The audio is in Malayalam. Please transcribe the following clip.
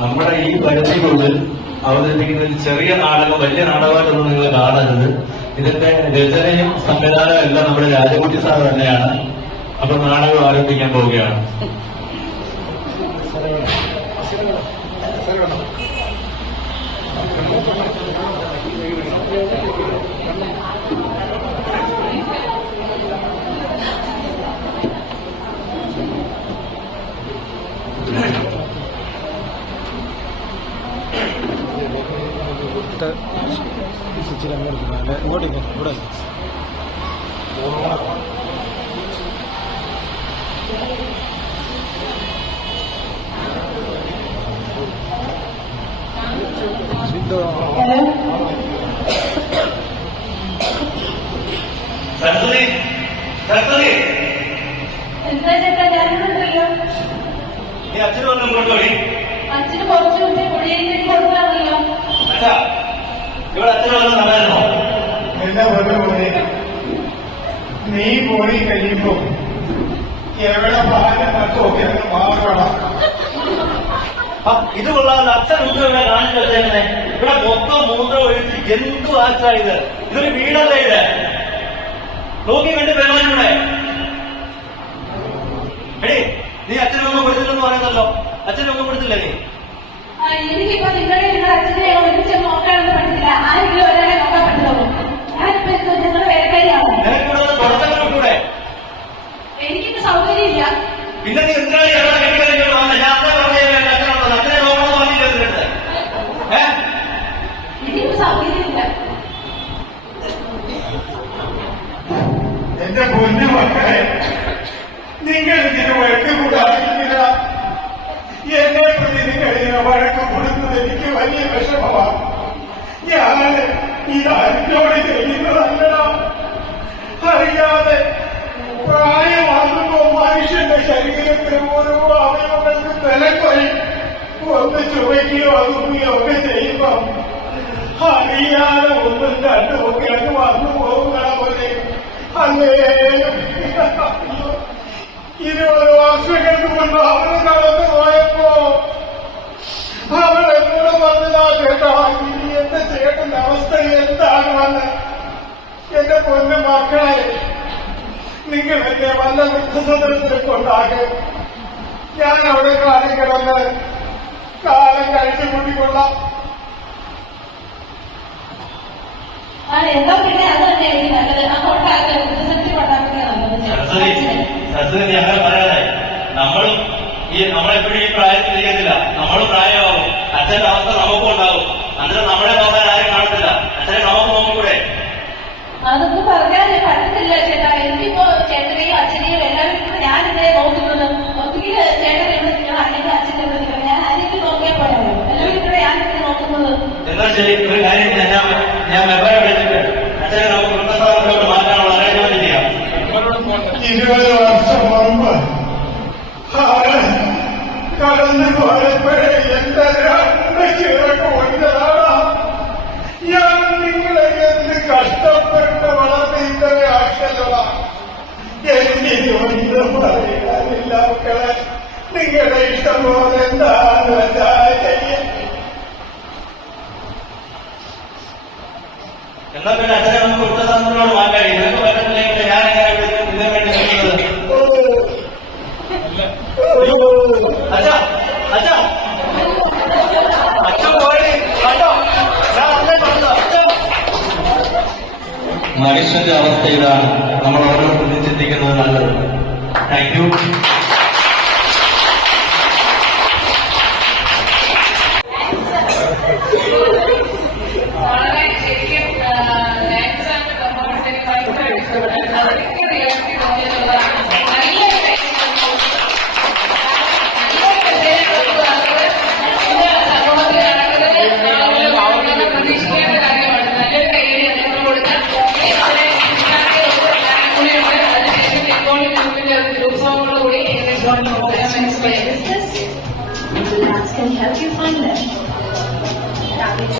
നമ്മുടെ ഈ പരിധിക്കുള്ളിൽ അവതരിപ്പിക്കുന്ന ഒരു ചെറിയ നാടകം വലിയ നാടകമായിട്ടൊന്നും നിങ്ങൾ കാണരുത്. ഇതിന്റെ രചനയും സംവിധാനവും എല്ലാം നമ്മുടെ രാജകുട്ടി സാർ തന്നെയാണ്. അപ്പൊ നാടകം ആരംഭിക്കാൻ പോവുകയാണ്. ഇങ്ങോട്ട് ഇവിടെ സരസ്വതി. സരസ്വതി. എന്താ ചേട്ടാ? ഞാനുണ്ടല്ലോ നീ അച്ഛനും കൊണ്ടുപോയി അച്ഛന് കുറച്ച് മുമ്പേ കുടിയേറ്റി കൊടുക്കാണല്ലോ ഇവിടെ എത്ര ഒന്നും നന്നായിരുന്നോ എന്റെ പോലെ നീ പോയി കഴിയുമ്പോ എവിടെ പാലം നട്ടൊക്കെ അങ്ങ് മാറണം. ഇത് കൊള്ളാതെ അച്ഛൻ ഒന്നും ഇവിടെ കാണിച്ചു വെച്ചേക്കണേ ഇവിടെ മൊത്തം മൂത്രം ഒഴിച്ച് എന്തു ആച്ചാ ഇത്? ഇതൊരു വീടല്ലേ ഇത്? നോക്കി കണ്ട് പെരുമാറ്റൂടെ എടേ നീ അച്ഛനൊന്നും കൊടുത്തില്ലെന്ന് പറയുന്നല്ലോ. അച്ഛനൊന്നും കൊടുത്തില്ലേ നീ? എനിക്കിപ്പോ നിങ്ങളെ അച്ഛനെ പിന്നെ നീ എന്തിനാണ് എന്റെ പൊന്നു മക്കളെ നിങ്ങൾ ഇതിന് വഴക്ക് കൂടാതിരിക്കില്ല എന്നെ പ്രതി നിങ്ങൾ ഇങ്ങനെ വഴക്ക് കൊടുത്തത് എനിക്ക് വലിയ വിഷമമാണ്. ഞാൻ ഈ അരിഞ്ഞോട് ചെയ്യുന്നതല്ലടാ. അറിയാതെ പ്രായമാകുമ്പോ മനുഷ്യന്റെ ശരീരത്തിൽ ഓരോ അവയവങ്ങൾക്ക് വിലക്കൊഴി ഒന്ന് ചുമയ്ക്കുകയോ അതുകയോ ഒക്കെ ചെയ്യുമ്പോ അറിയാതെ ഒന്നും രണ്ടും ഒക്കെ അങ്ങ് വന്നു പോകുന്ന പോലെ. അന്നേ ഇരുപത് വർഷങ്ങൾക്ക് മുൻപ് അവന് കടന്നു പോയപ്പോ അവൾ എന്നോട് പറഞ്ഞതാ ചേട്ടാ എന്റെ ചേട്ടന്റെ അവസ്ഥ എന്താണെന്ന് എന്റെ പൊന്നു മക്കളെ നിങ്ങൾ എന്നെ വല്ല വൃദ്ധസദനത്തിൽ കൊണ്ടാകും. ഞാൻ അവിടെ കാലം കിടന്ന് കാലം കഴിച്ചു കൂട്ടിക്കൊള്ളാം ഞങ്ങൾ പറയാതെ. നമ്മളും ഈ നമ്മളെപ്പോഴും ഈ പ്രായത്തിൽ ഇരിക്കത്തില്ല. നമ്മളും പ്രായമാവും. അച്ഛന്റെ അവസ്ഥ നമുക്കും ഉണ്ടാവും. അന്നേരം നമ്മളെ നോക്കാൻ ആരും കാണത്തില്ല അച്ഛനെ നമുക്ക് നോക്കിക്കൂടെ അതൊന്നും പറഞ്ഞാൽ പറ്റത്തില്ല ചേട്ടാ. എനിക്കിപ്പോ ചേട്ടനെയും അച്ഛനെയും എല്ലാവരും കൂടെ ഞാൻ ഇതേ നോക്കുന്നത്. ഒത്തിരി ചേട്ടൻ എവിടെ നിൽക്കണം അല്ലെങ്കിൽ അച്ഛനെ നിൽക്കണം ഞാൻ ആരെങ്കിലും നോക്കിയാൽ പോയാലോ എല്ലാവരും കൂടെ ഞാൻ ഇതേ നോക്കുന്നത്. എന്നാ ശരി ഒരു കാര്യം. ഞാൻ ഞാൻ മെമ്പറെ വിളിച്ചിട്ട് അച്ഛനെ നമുക്ക് വൃദ്ധസാധനത്തിലോട്ട് മാറ്റാനുള്ള അറേഞ്ച്മെന്റ് ചെയ്യാം. ഇരുപത് വർഷം മുമ്പ് കടന്നു പോയപ്പോഴേ എന്റെ കഷ്ടപ്പെട്ട് വളർന്ന് ഇത്രേ ആക്കലടാ എനിക്ക് ഒന്നും പറയാനില്ല മക്കളെ. നിങ്ങളുടെ ഇഷ്ടം പോലെ എന്താന്ന് വെച്ചാൽ ചെയ്യും പിന്നെ അച്ഛനെ നമുക്ക് വൃദ്ധസാധനത്തിലോട്ട് മാറ്റാം മനുഷ്യന്റെ അവസ്ഥ ഇതാണ് നമ്മൾ ഓരോരുത്തരും ചിന്തിക്കുന്നത് നല്ലത്. Thank you can help you find them.